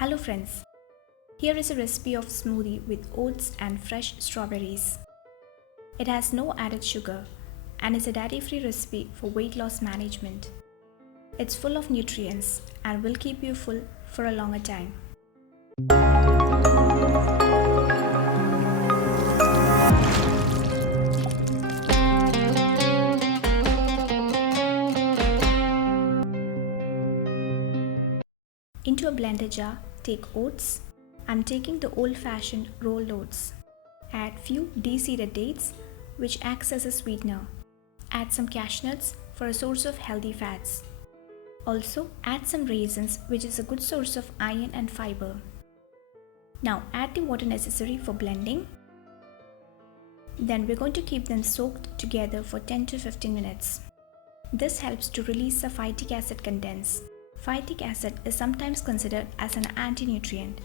Hello friends, here is a recipe of smoothie with oats and fresh strawberries. It has no added sugar and is a dairy-free recipe for weight loss management. It's full of nutrients and will keep you full for a longer time. Into a blender jar, take oats. I'm taking the old-fashioned rolled oats. Add few de-seeded dates, which acts as a sweetener. Add some cashew nuts for a source of healthy fats. Also, add some raisins, which is a good source of iron and fiber. Now add the water necessary for blending. Then we're going to keep them soaked together for 10 to 15 minutes. This helps to release the phytic acid contents. Phytic acid is sometimes considered as an anti-nutrient,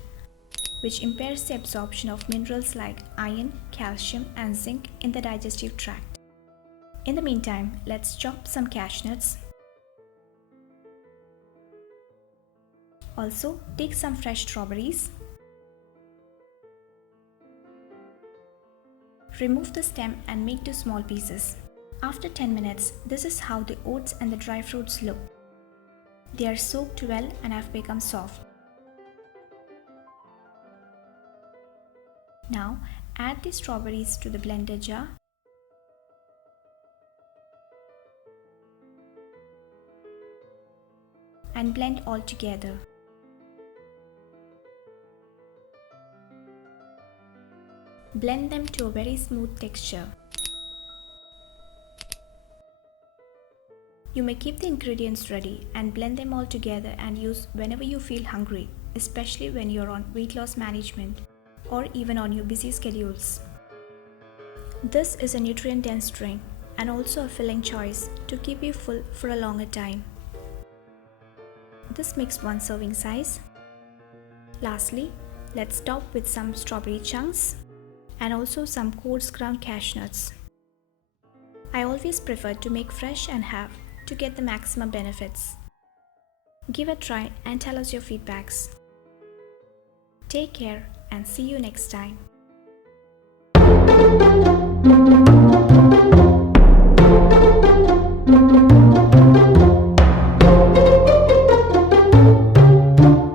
which impairs the absorption of minerals like iron, calcium, and zinc in the digestive tract. In the meantime, let's chop some cashew nuts. Also, take some fresh strawberries. Remove the stem and make 2 small pieces. After 10 minutes, this is how the oats and the dry fruits look. They are soaked well and have become soft. Now add the strawberries to the blender jar. And blend all together. Blend them to a very smooth texture. You may keep the ingredients ready and blend them all together and use whenever you feel hungry, especially when you're on weight loss management or even on your busy schedules. This is a nutrient-dense drink and also a filling choice to keep you full for a longer time. This makes 1 serving size. Lastly, let's top with some strawberry chunks and also some coarse ground cashew nuts. I always prefer to make fresh and have to get the maximum benefits. Give a try and tell us your feedbacks. Take care and see you next time.